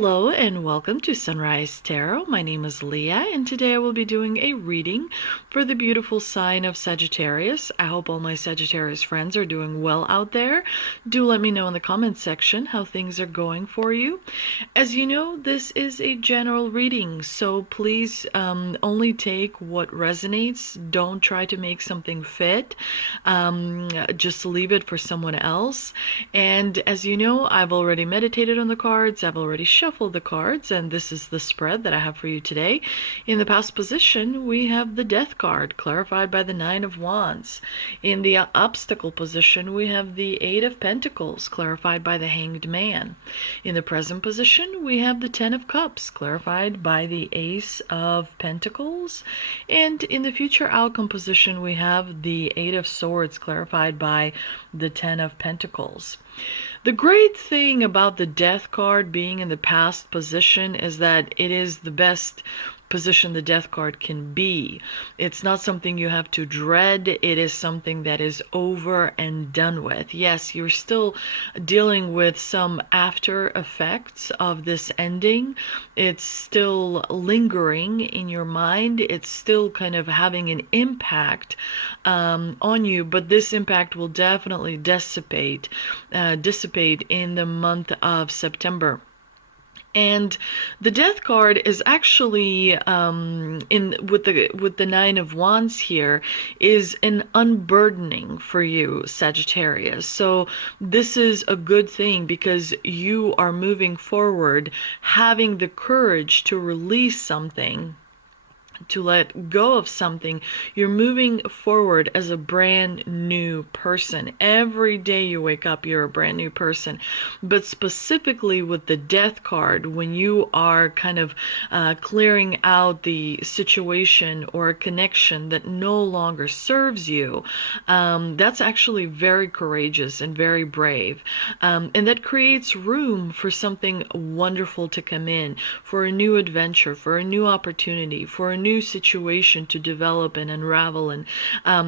Hello and welcome to Sunrise Tarot. My name is Leah and today I will be doing a reading for the beautiful sign of Sagittarius. I hope all my Sagittarius friends are doing well out there. Do let me know in the comments section how things are going for you. As you know, this is a general reading, so please only take what resonates. Don't try to make something fit. Just leave it for someone else. And as you know, I've already meditated on the cards. I've already shuffled the cards, and this is the spread that I have for you today. In the past position, we have the Death card, clarified by the Nine of Wands. In the obstacle position, we have the Eight of Pentacles, clarified by the Hanged Man. In the present position, we have the Ten of Cups, clarified by the Ace of Pentacles. And in the future outcome position, we have the Eight of Swords, clarified by the Ten of Pentacles. The great thing about the Death card being in the past position is that it is the best position the Death card can be. It's not something you have to dread. It is something that is over and done with. Yes, you're still dealing with some after effects of this ending. It's still lingering in your mind. It's still kind of having an impact on you, but this impact will definitely dissipate in the month of September. And the Death card is actually with the Nine of Wands here is an unburdening for you, Sagittarius. So this is a good thing because you are moving forward, having the courage to release something, to let go of something. You're moving forward as a brand new person. Every day you wake up, you're a brand new person. But specifically with the Death card, when you are kind of clearing out the situation or a connection that no longer serves you, that's actually very courageous and very brave. And that creates room for something wonderful to come in, for a new adventure, for a new opportunity, for a new situation to develop and unravel and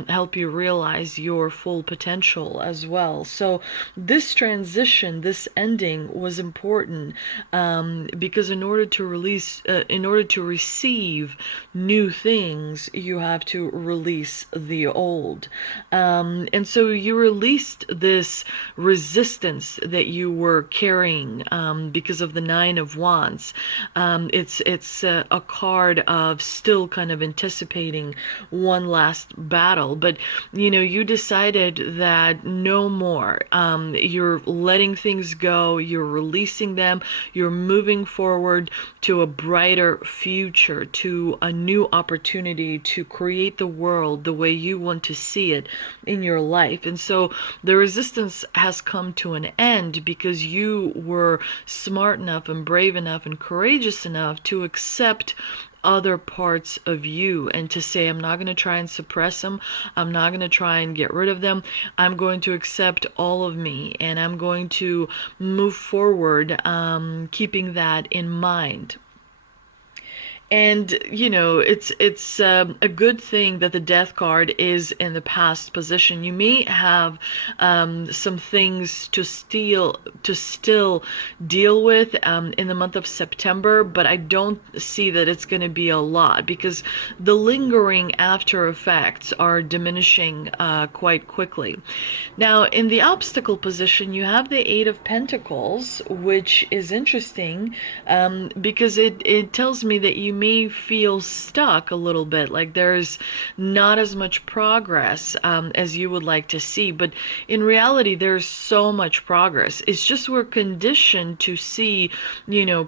help you realize your full potential as well. So this transition, this ending was important because in order to receive new things, you have to release the old. And so you released this resistance that you were carrying because of the Nine of Wands. It's a card of still kind of anticipating one last battle, but you decided that no more. You're letting things go, you're releasing them, you're moving forward to a brighter future, to a new opportunity to create the world the way you want to see it in your life. And so the resistance has come to an end because you were smart enough and brave enough and courageous enough to accept other parts of you and to say, I'm not going to try and suppress them. I'm not going to try and get rid of them. I'm going to accept all of me, and I'm going to move forward, keeping that in mind. And it's a good thing that the Death card is in the past position. You may have some things to still deal with in the month of September, but I don't see that it's going to be a lot because the lingering after effects are diminishing quite quickly. Now, in the obstacle position, you have the Eight of Pentacles, which is interesting because it tells me that you may feel stuck a little bit, like there's not as much progress as you would like to see, but in reality there's so much progress. It's just we're conditioned to see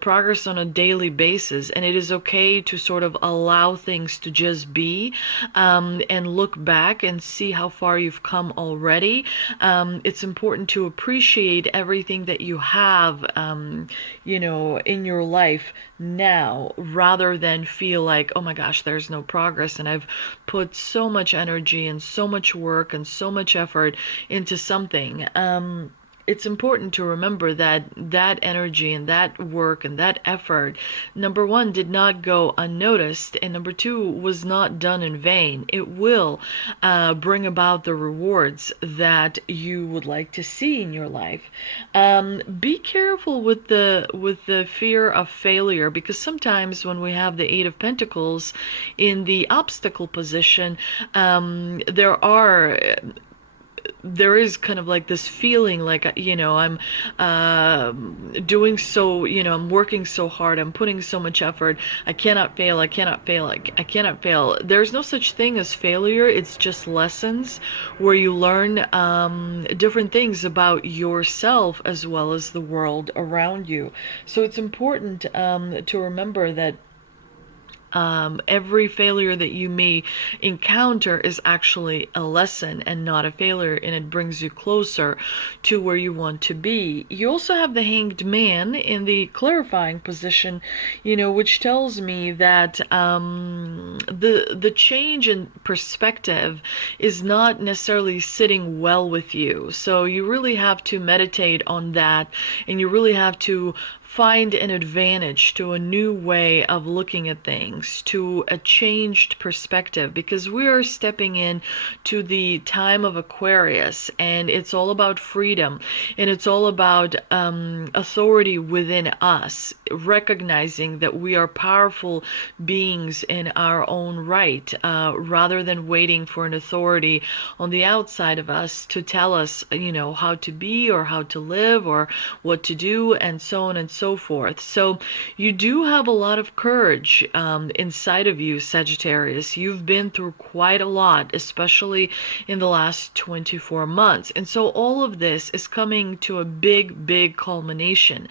progress on a daily basis, and it is okay to sort of allow things to just be and look back and see how far you've come already. It's important to appreciate everything that you have in your life now, rather than feel like, oh my gosh, there's no progress, and I've put so much energy and so much work and so much effort into something. it's important to remember that that energy and that work and that effort, number one, did not go unnoticed, and number two, was not done in vain. It will bring about the rewards that you would like to see in your life. Be careful with the fear of failure, because sometimes when we have the Eight of Pentacles in the obstacle position, there is kind of like this feeling like, I'm doing so, I'm working so hard, I'm putting so much effort, I cannot fail, I cannot fail, I cannot fail. There's no such thing as failure. It's just lessons where you learn different things about yourself as well as the world around you. So it's important to remember that every failure that you may encounter is actually a lesson and not a failure, and it brings you closer to where you want to be. You also have the Hanged Man in the clarifying position, which tells me that the change in perspective is not necessarily sitting well with you. So you really have to meditate on that, and you really have to find an advantage to a new way of looking at things, to a changed perspective, because we are stepping in to the time of Aquarius, and it's all about freedom, and it's all about authority within us, recognizing that we are powerful beings in our own right, rather than waiting for an authority on the outside of us to tell us, how to be or how to live or what to do, and so on and so forth. So you do have a lot of courage inside of you, Sagittarius. You've been through quite a lot, especially in the last 24 months. And so all of this is coming to a big, big culmination,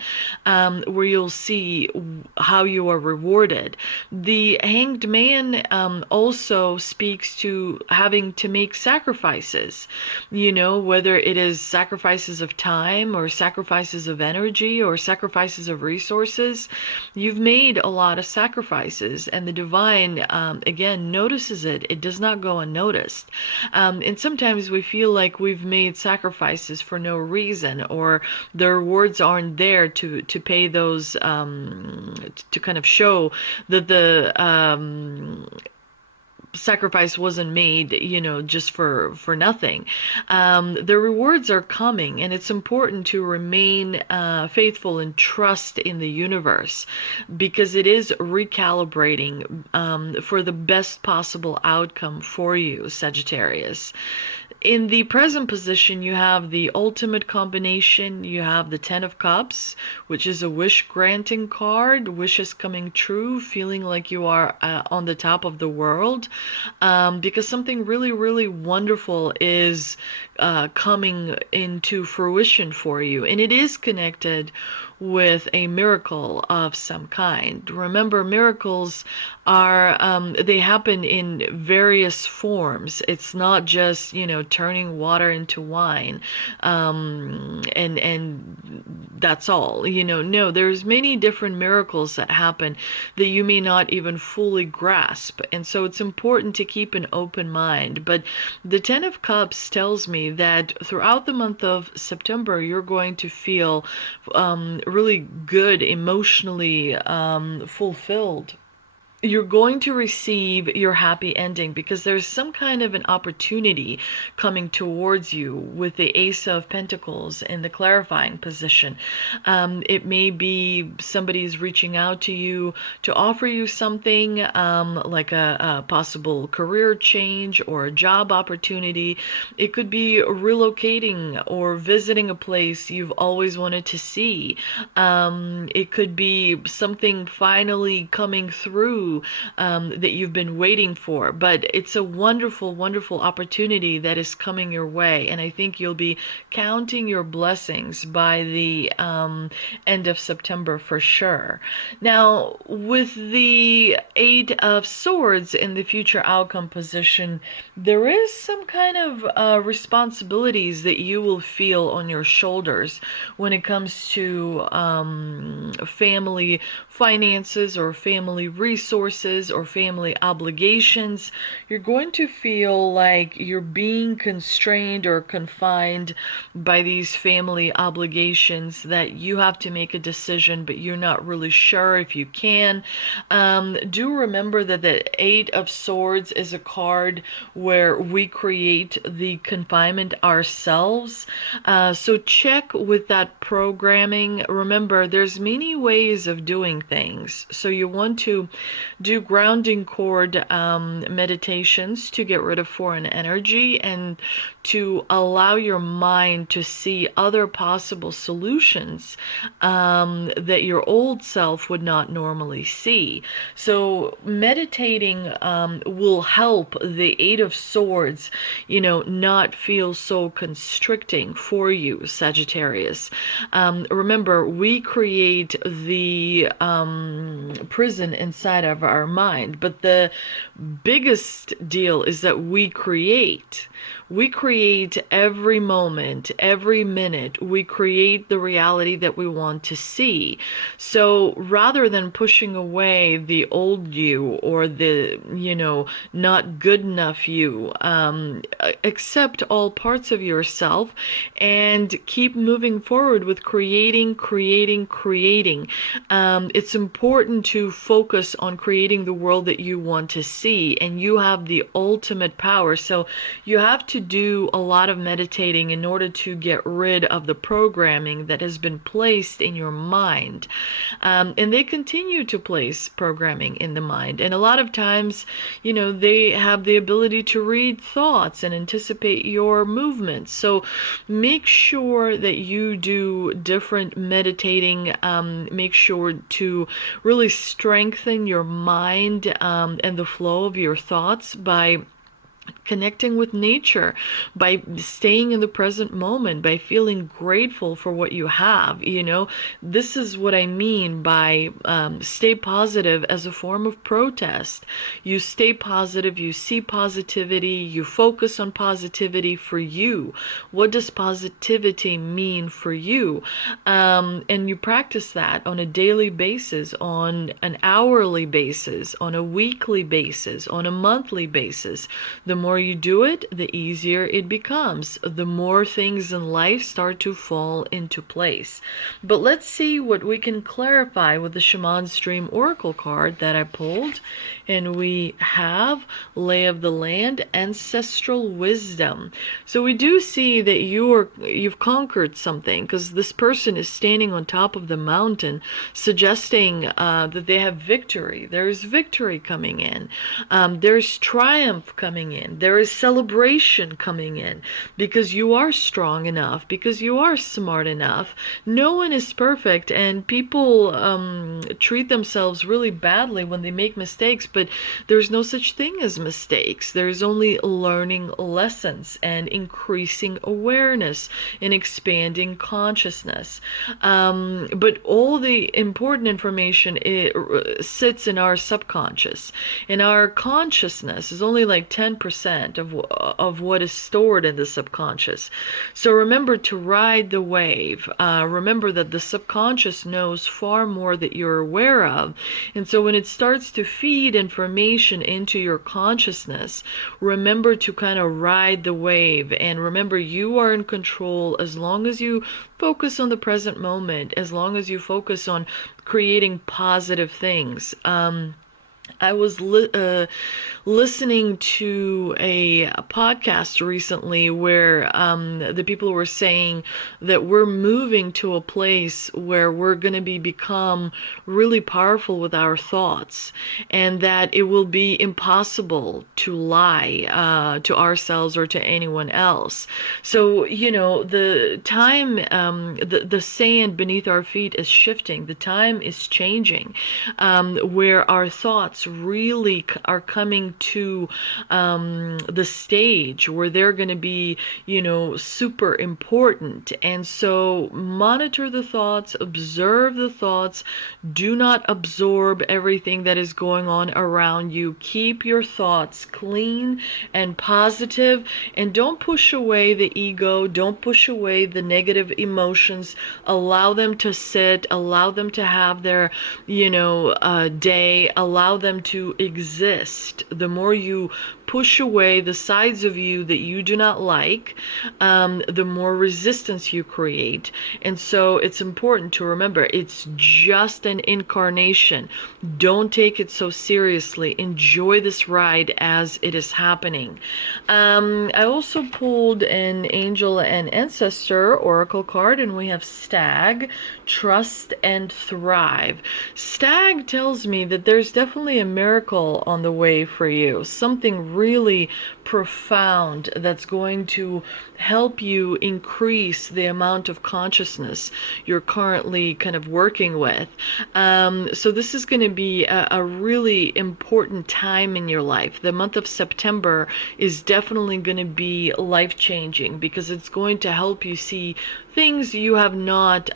where you'll see how you are rewarded. The Hanged Man also speaks to having to make sacrifices, whether it is sacrifices of time or sacrifices of energy or sacrifices of resources. You've made a lot of sacrifices, and the divine, again, notices it. It does not go unnoticed. And sometimes we feel like we've made sacrifices for no reason, or the rewards aren't there to pay those, to kind of show that the sacrifice wasn't made, just for nothing. The rewards are coming, and it's important to remain faithful and trust in the universe, because it is recalibrating for the best possible outcome for you, Sagittarius. In the present position, you have the ultimate combination. You have the Ten of Cups, which is a wish granting card, wishes coming true, feeling like you are on the top of the world, because something really, really wonderful is coming into fruition for you. And it is connected with a miracle of some kind. Remember, miracles are, they happen in various forms. It's not just, turning water into wine, and that's all, no, there's many different miracles that happen that you may not even fully grasp. And so it's important to keep an open mind. But the Ten of Cups tells me that throughout the month of September, you're going to feel really good, emotionally fulfilled. You're going to receive your happy ending, because there's some kind of an opportunity coming towards you with the Ace of Pentacles in the clarifying position. It may be somebody's reaching out to you to offer you something, like a possible career change or a job opportunity. It could be relocating or visiting a place you've always wanted to see. It could be something finally coming through that you've been waiting for. But it's a wonderful, wonderful opportunity that is coming your way. And I think you'll be counting your blessings by the end of September for sure. Now, with the Eight of Swords in the future outcome position, there is some kind of responsibilities that you will feel on your shoulders when it comes to family finances or family resources, resources or family obligations, you're going to feel like you're being constrained or confined by these family obligations, that you have to make a decision, but you're not really sure if you can. Do remember that the Eight of Swords is a card where we create the confinement ourselves. So check with that programming. Remember, there's many ways of doing things. So you want to do grounding cord meditations to get rid of foreign energy and to allow your mind to see other possible solutions that your old self would not normally see. So meditating will help the Eight of Swords, not feel so constricting for you, Sagittarius. Remember, we create the prison inside of our mind, but the biggest deal is that we create every moment, every minute. We create the reality that we want to see. So rather than pushing away the old you or the, not good enough you, accept all parts of yourself and keep moving forward with creating. It's important to focus on creating the world that you want to see, and you have the ultimate power. So you have to do a lot of meditating in order to get rid of the programming that has been placed in your mind. And they continue to place programming in the mind. And a lot of times, they have the ability to read thoughts and anticipate your movements. So make sure that you do different meditating. Make sure to really strengthen your mind and the flow of your thoughts by connecting with nature, by staying in the present moment, by feeling grateful for what you have. This is what I mean by stay positive as a form of protest. You stay positive, you see positivity, you focus on positivity for you. What does positivity mean for you? And you practice that on a daily basis, on an hourly basis, on a weekly basis, on a monthly basis. The more you do it, the easier it becomes. The more things in life start to fall into place. But let's see what we can clarify with the Shaman's Dream Oracle card that I pulled. And we have Lay of the Land, Ancestral Wisdom. So we do see that you've conquered something, because this person is standing on top of the mountain, suggesting that they have victory. There's victory coming in. There's triumph coming in. There is celebration coming in, because you are strong enough, because you are smart enough. No one is perfect, and people treat themselves really badly when they make mistakes, but there's no such thing as mistakes. There's only learning lessons and increasing awareness and expanding consciousness. But all the important information sits in our subconscious, and our consciousness is only like 10% of what is stored in the subconscious. So remember to ride the wave. Remember that the subconscious knows far more that you're aware of. And so when it starts to feed information into your consciousness, remember to kind of ride the wave. And remember, you are in control as long as you focus on the present moment, as long as you focus on creating positive things. I was listening to a podcast recently where the people were saying that we're moving to a place where we're going to become really powerful with our thoughts, and that it will be impossible to lie to ourselves or to anyone else. So, the time, the sand beneath our feet is shifting. The time is changing, where our thoughts really are coming to the stage where they're going to be, super important. And so monitor the thoughts, observe the thoughts. Do not absorb everything that is going on around you. Keep your thoughts clean and positive, and don't push away the ego. Don't push away the negative emotions. Allow them to sit, allow them to have their, day, allow them them to exist, the more you push away the sides of you that you do not like, the more resistance you create. And so it's important to remember it's just an incarnation. Don't take it so seriously. Enjoy this ride as it is happening. I also pulled an angel and ancestor oracle card, and we have Stag, Trust and Thrive. Stag tells me that there's definitely a miracle on the way for you, something really profound that's going to help you increase the amount of consciousness you're currently kind of working with. So this is going to be a really important time in your life. The month of September is definitely going to be life-changing because it's going to help you see things you have not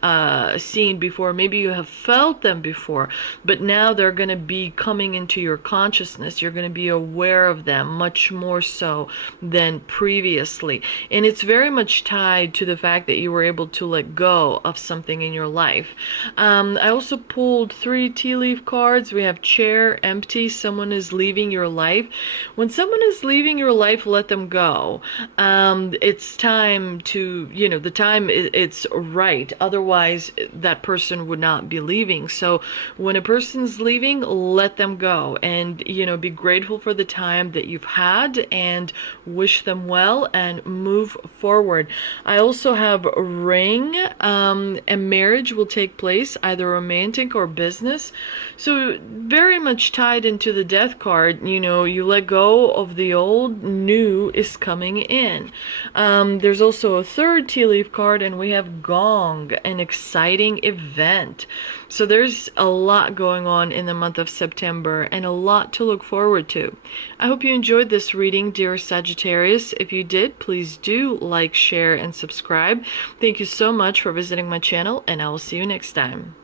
seen before. Maybe you have felt them before, but now they're going to be coming into your consciousness. You're going to be aware of them much more so than previously. And it's very much tied to the fact that you were able to let go of something in your life. I also pulled 3 tea leaf cards. We have Chair, Empty. Someone is leaving your life. When someone is leaving your life, let them go. It's time to, the time it's right. Otherwise, that person would not be leaving. So when a person's leaving, let them go, and be grateful for the time that you've had and wish them well and move forward. I also have Ring. A marriage will take place, either romantic or business. So very much tied into the Death card. You let go of the old, new is coming in. There's also a 3rd tea leaf card, and we have Gong, an exciting event. So there's a lot going on in the month of September and a lot to look forward to. I hope you enjoyed this reading, dear Sagittarius. If you did, please do like, share, and subscribe. Thank you so much for visiting my channel, and I will see you next time.